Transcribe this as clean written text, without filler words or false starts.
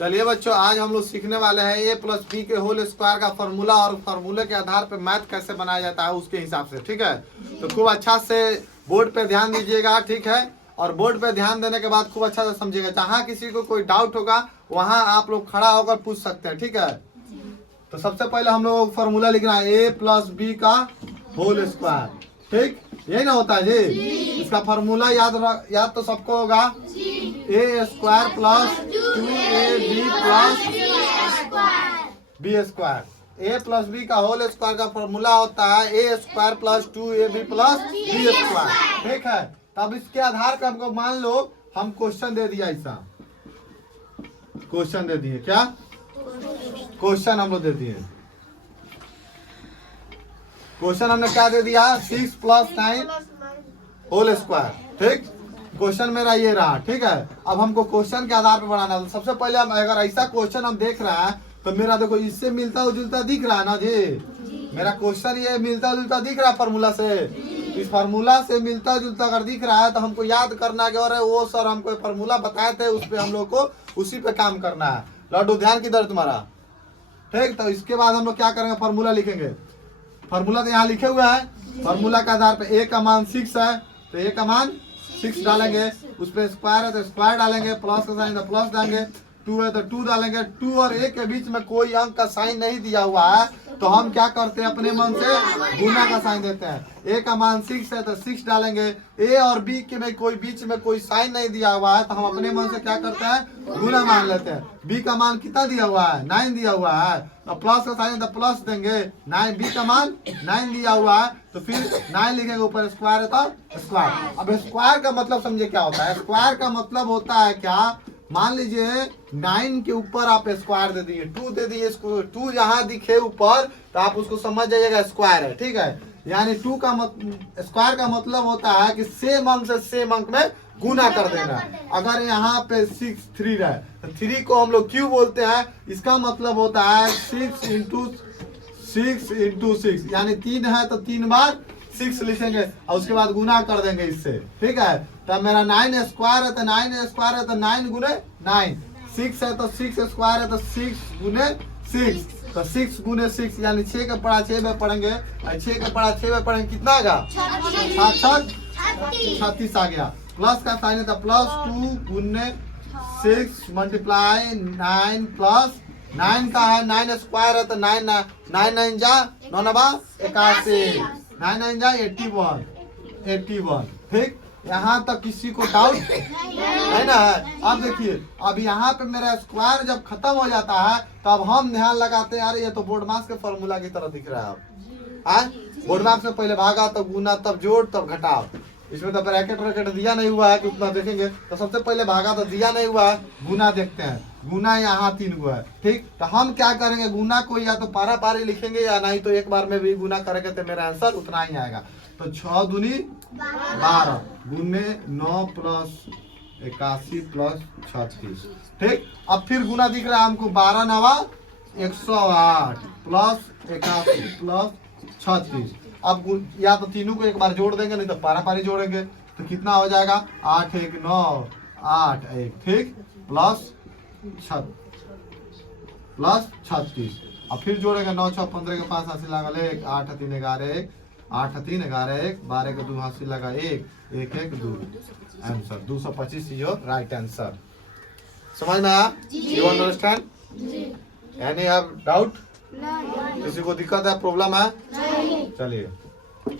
चलिए बच्चों, आज हम लोग सीखने वाले हैं a प्लस बी के होल स्क्वायर का फॉर्मूला और फार्मूले के आधार पे मैथ कैसे बनाया जाता है उसके हिसाब से। ठीक है, तो खूब अच्छा से बोर्ड पे ध्यान दीजिएगा। ठीक है, और बोर्ड पे ध्यान देने के बाद खूब अच्छा से समझिएगा। जहाँ किसी को कोई डाउट होगा वहाँ आप लोग खड़ा होकर पूछ सकते हैं। ठीक है, तो सबसे पहले हम लोग फॉर्मूला लिखना है a प्लस बी का होल स्क्वायर। ठीक, यही ना होता है जी। इसका फॉर्मूला याद तो सबको होगा, A square plus 2ab plus B square. A plus B का होल स्क्वायर का फॉर्मूला होता है A square plus 2ab plus B square. ठीक है, तब इसके आधार पर हमको मान लो हम क्वेश्चन दे दिया, ऐसा क्वेश्चन दे दिए। क्या क्वेश्चन हम लोग दे दिए? क्वेश्चन हमने क्या दे दिया? 6 प्लस 9 होल स्क्वायर। ठीक, क्वेश्चन मेरा ये रहा। ठीक है, अब हमको क्वेश्चन के आधार पर बनाना है। सबसे पहले हम अगर ऐसा क्वेश्चन हम देख रहे हैं तो मेरा देखो इससे मिलता जुलता दिख रहा है ना जी। मेरा क्वेश्चन ये मिलता जुलता दिख रहा है फार्मूला से। इस फार्मूला से मिलता जुलता अगर दिख रहा है तो हमको याद करना है कि अरे वो सर हमको फार्मूला बताए थे, उस पर हम लोग को उसी पे काम करना है। लड्डू ध्यान किधर तुम्हारा? ठीक, तो इसके बाद हम लोग क्या करेंगे? फार्मूला लिखेंगे। फार्मूला तो यहाँ लिखे हुए हैं। फार्मूला के आधार पे ए का मान 6 है तो ए का मान 6 डालेंगे, उस पर स्क्वायर है तो स्क्वायर डालेंगे, प्लस का साइन तो प्लस डालेंगे, 2 है तो 2 डालेंगे। 2 और ए के बीच में कोई अंक का साइन नहीं दिया हुआ है तो हम क्या करते हैं? अपने मन से गुना का साइन देते हैं। ए का मान 6 है तो 6 डालेंगे। ए और बी के में कोई बीच में कोई साइन नहीं दिया हुआ है तो हम अपने मन से क्या करते हैं? गुना मान लेते हैं। बी का मान कितना दिया हुआ है? 9 दिया हुआ है तो प्लस का साइन तो प्लस देंगे। 9 बी का मान 9 दिया हुआ है तो फिर 9 लिखेंगे, ऊपर स्क्वायर है तो स्क्वायर। अब स्क्वायर का मतलब समझे क्या होता है? स्क्वायर का मतलब होता है क्या? मान लीजिए 9 के ऊपर आप स्क्वायर दे दिए, 2 दे दिए, 2 जहाँ दिखे ऊपर तो आप उसको समझ जाइएगा स्क्वायर है। ठीक है, यानी 2 का स्क्वायर का मतलब होता है कि सेम अंक से सेम अंक में गुना कर देना। अगर यहाँ पे 6 3 रहे तो 3 को हम लोग क्यों बोलते हैं? इसका मतलब होता है 6 इंटू 6 यानी 3 है तो 3 बार 6 लिखेंगे और उसके बाद गुना कर देंगे इससे। ठीक है, तब मेरा 9 स्क्वायर है तो 9 स्क्वायर है तो 9 गुने 9, 6 है तो 6 स्क्वायर है तो 6 गुने 6, तो 6 गुने 6 यानी 6 का पढ़ा 6 में पढ़ेंगे और 6 का पढ़ा 6 में पढ़ेंगे, कितना आएगा? 36 आ गया। प्लस का साइन है तो प्लस 2 गुने 6 मल्टीप्लाई 9 प्लस 9 का है 9 स्क्वायर है तो 9 9 जा 9 9 81, 9 9 जा 81। ठीक, यहाँ तक किसी को डाउट है ना? अब देखिए, अब यहाँ पे मेरा स्क्वायर जब खत्म हो जाता है तब हम ध्यान लगाते हैं अरे ये तो बोर्ड मास के फॉर्मूला की तरह दिख रहा है। बोर्ड मास में पहले भागा तब गुना तब जोड़ तब घटाओ। इसमें तो ब्रैकेट दिया नहीं हुआ है कि उतना देखेंगे तो सबसे पहले भागा तो दिया नहीं हुआ है, गुना देखते हैं। गुना यहाँ 3 हुआ है। ठीक, तो हम क्या करेंगे? गुना को या तो पारा पारी लिखेंगे या नहीं तो एक बार में भी गुना करेंगे तो मेरा आंसर उतना ही आएगा। तो 6 दूनी 12 गुने 9 प्लस 81 प्लस 36। ठीक, अब फिर गुना दिख रहा है हमको 12 9 108 प्लस 81 प्लस 36। अब या तो तीनों को एक बार जोड़ देंगे नहीं तो पारा पारी जोड़ेंगे तो कितना हो जाएगा? 8 1 9 8 1। ठीक, प्लस 36। अब फिर जोड़ेंगे 9 6 15 के 5 80 लगा 1 8 3 11 1 8 3 11 1 12 के 2 80 लगा 1 1 1 2। Answer 225 is your right answer. समझ में आया? You understand? Any have doubt? किसी को दिक्कत है, प्रॉब्लम है? चलिए।